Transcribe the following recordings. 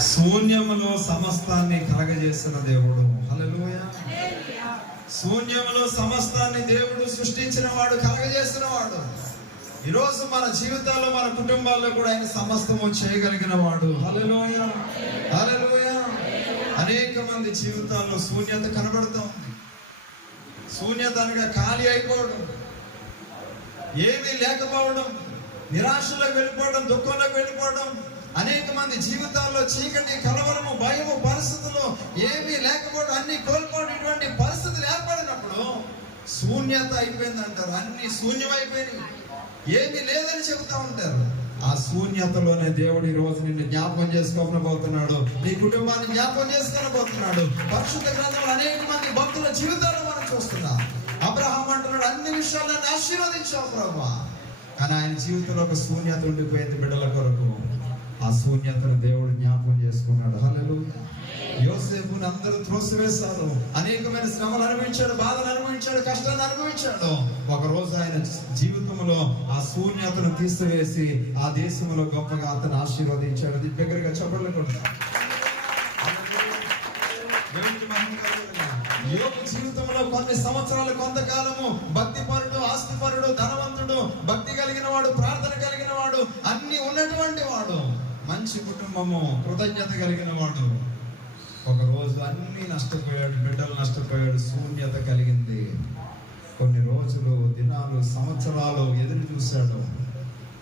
శూన్యములో సమస్తాన్ని కలగజేసిన దేవుడు. హల్లెలూయ. శూన్యములో సమస్తాన్ని దేవుడు సృష్టించిన వాడు కలగజేసిన వాడు. ఈరోజు మన జీవితాల్లో మన కుటుంబాల్లో కూడా ఆయన సమస్తము చేయగలిగిన వాడు. హలలోయ హలలోయ అనేక మంది జీవితాల్లో శూన్యత కనబడుతూ ఉంది. శూన్యత అనగా ఖాళీ అయిపోవడం ఏమీ లేకపోవడం నిరాశలోకి వెళ్ళిపోవడం దుఃఖంలోకి వెళ్ళిపోవడం అనేక మంది జీవితాల్లో చీకటి కలవరము భయము పరిస్థితులు ఏమీ లేకపోవడం అన్ని కోల్పోయినటువంటి పరిస్థితులు ఏర్పడినప్పుడు శూన్యత అయిపోయింది అంటారు అన్ని శూన్యమైపోయినాయి ఏమీ లేదని చెబుతా ఉంటారు. ఆ శూన్యతలోనే దేవుడు ఈ రోజు నిన్ను జ్ఞాపకం చేసుకోకుండా పోతున్నాడు నీ కుటుంబాన్ని జ్ఞాపకం చేసుకొని పోతున్నాడు పరిశుద్ధ గ్రంథంలో అనేక మంది భక్తుల జీవితాలు మనం చూస్తున్నాం. అబ్రహాం అంటున్నాడు అన్ని విషయాలు ఆశీర్వదించావు ప్రభా. కానీ ఆయన జీవితంలో ఒక శూన్యత ఉండిపోయింది బిడ్డల కొరకు. ఆ శూన్యతను దేవుడు జ్ఞాపకం చేసుకున్నాడు. హల్లెలు యోసేపుని అందరూ త్రోసివేశారు. అనేకమైన శ్రమలు అనుభవించాడు బాధలు అనుభవించాడు కష్టాలు అనుభవించాడు. ఒక రోజు ఆయన జీవితంలో ఆ శూన్యతను తీసివేసి ఆ దేశంలో గొప్పగా అతను ఆశీర్వదించాడు. అది దగ్గరగా చెప్పలు కూడా దేవునికి మహిమ కలుగునుగాక. యోగు జీవితంలో కొన్ని సంవత్సరాలు కొంతకాలము భక్తి పరుడు ఆస్తి పరుడు ధనవంతుడు భక్తి కలిగిన వాడు ప్రార్థన కలిగిన వాడు అన్ని ఉన్నటువంటి వాడు మంచి కుటుంబము కృతజ్ఞత కలిగిన వాడు. ఒక రోజు నష్టపోయాడు బిడ్డలు నష్టపోయాడు శూన్యత కలిగింది. కొన్ని రోజులు దినాలు సంవత్సరాలు ఎదురు చూశాడు.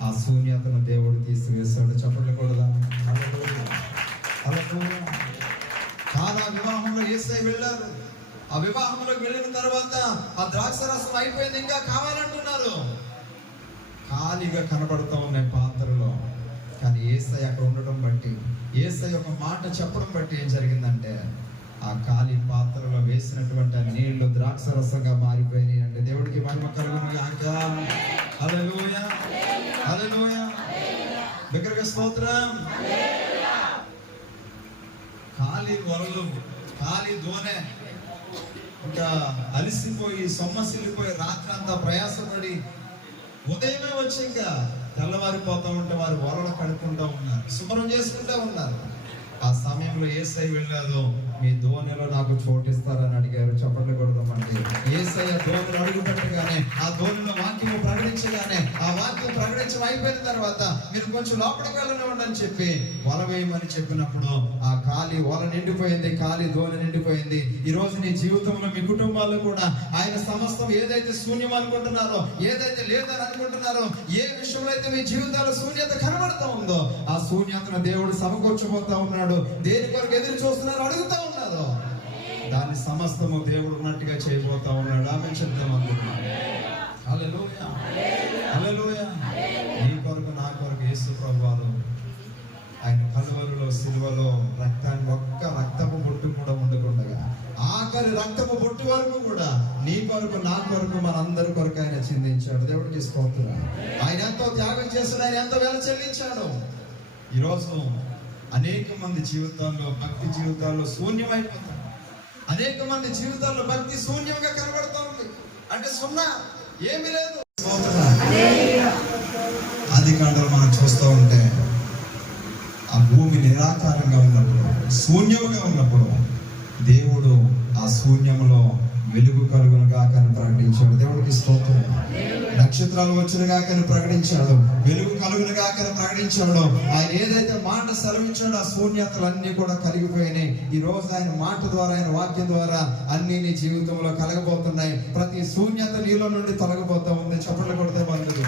ఆ శూన్యతను దేవుడు తీసివేశాడు. చెప్పట్లు కూడా వివాహంలో ఏసై వెళ్ళారు. ఆ వివాహంలోకి వెళ్ళిన తర్వాత ఆ ద్రాక్ష రసం అయిపోయింది ఇంకా కావాలంటున్నారు. ఖాళీగా కనబడుతూ ఉన్నాయి పాత్రలో. ఏసై అక్కడ ఉండడం బట్టి ఏసై ఒక మాట చెప్పడం బట్టి ఏం జరిగిందంటే ఆ ఖాళీ పాత్రలో వేసినటువంటి ఆ నీళ్ళు ద్రాక్ష రసంగా మారిపోయినాయి అంటే దేవుడికి మహిమ కలుగును గాక. హల్లెలూయా. హల్లెలూయా. దగ్గరగా స్తోత్రం. ఖాళీ వరలు ఖాళీ దోనె ఇంకా అలిసిపోయి సొమ్మసిల్లిపోయి రాత్రి అంతా ప్రయాసపడి ఉదయమే వచ్చి ఇంకా తెల్లవారిపోతా ఉంటే వారు వరలు కడుక్కుంటూ ఉన్నారు. శుభ్రం చేసుకుంటూ ఉన్నారు. ఆ సమయంలో ఏ సై వెళ్ళాదో మీ ధోనిలో నాకు చోటిస్తారని అడిగారు. చెప్పండి కొడదామంటే ఏసయ్య ధోనిలో అడుగు పెట్టగానే ఆ ధోనిలో వాక్యం ప్రకటించగానే ఆ వాక్యం ప్రకటించడం అయిపోయిన తర్వాత మీరు కొంచెం లోపలికి వెళ్ళనివ్వండి అని చెప్పి వల వేయమని చెప్పినప్పుడు ఆ ఖాళీ వల నిండిపోయింది ఖాళీ ధోని నిండిపోయింది. ఈ రోజు నీ జీవితంలో మీ కుటుంబాల్లో కూడా ఆయన సమస్తం ఏదైతే శూన్యం అనుకుంటున్నారో ఏదైతే లేదని అనుకుంటున్నారో ఏ విషయంలో అయితే మీ జీవితాల్లో శూన్యత కనబడతా ఉందో ఆ శూన్యతను దేవుడు సమకూర్చిపోతా ఉన్నాడు. దేని కొరకు ఎదురు చూస్తున్నారు అడుగుతా ఉన్నదో దాన్ని సమస్తము దేవుడు ఉన్నట్టుగా చేయబోతా ఉన్నాడు? ఆమె చెప్తాం హల్లెలూయా. నీ కొరకు నా కొరకు యేసు ప్రభువాలు ఆయన కలువలలో సిలువలో రక్తాన్ని ఒక్క రక్తపు బొట్టు కూడా ఉండకుండగా ఆఖరి రక్తపు బొట్టు వరకు కూడా నీ కొరకు నా కొరకు మనందరి కొరకు ఆయన చిందించాడు. దేవుడికి స్తోత్రం. ఆయన ఎంతో త్యాగం చేశాడు. ఆయన ఎంతో వేల చెల్లించాడు. ఈరోజు అనేక మంది జీవితాల్లో భక్తి జీవితాల్లో శూన్యమైపోతారు. అనేక మంది జీవితాల్లో భక్తి శూన్యంగా కనబడుతూ ఉంది. అంటే సున్నా ఏమీ లేదు. ఆది కాండలు మనం చూస్తూ ఉంటే ఆ భూమి నిరాకారంగా ఉన్నప్పుడు శూన్యముగా ఉన్నప్పుడు దేవుడు ఆ శూన్యములో వెలుగు కలుగును గాకని ప్రకటించాడు. దేవుడికి స్తోత్రం. నక్షత్రాలు వచ్చిన గాకని ప్రకటించాడు. వెలుగు కలుగును గాకని కలిగించాడో ఆయన ఏదైతే మాట సెలవించాడో ఆ శూన్యతలన్నీ కూడా కలిగిపోయినాయి ఈ రోజు ఆయన మాట ద్వారా ఆయన వాక్యం ద్వారా అన్ని నీ జీవితంలో కలగబోతున్నాయి. ప్రతి శూన్యత నీలో నుండి తొలగబోతా ఉంది. చెప్పట్లు కొడితే బంధువు